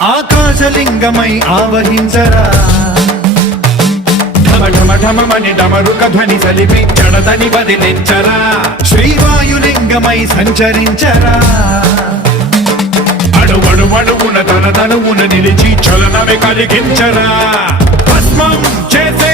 ఆకాశలింగమై ఆవహించరా ఢమఢమఢమని డమరుక ధ్వని సలిపి జడదని వదిలించరా శ్రీవాయులింగమై సంచరించరా అడుగడుగడుగున తన తనువున నిలిచి చలనమే కలిగించరా భస్మం చేసే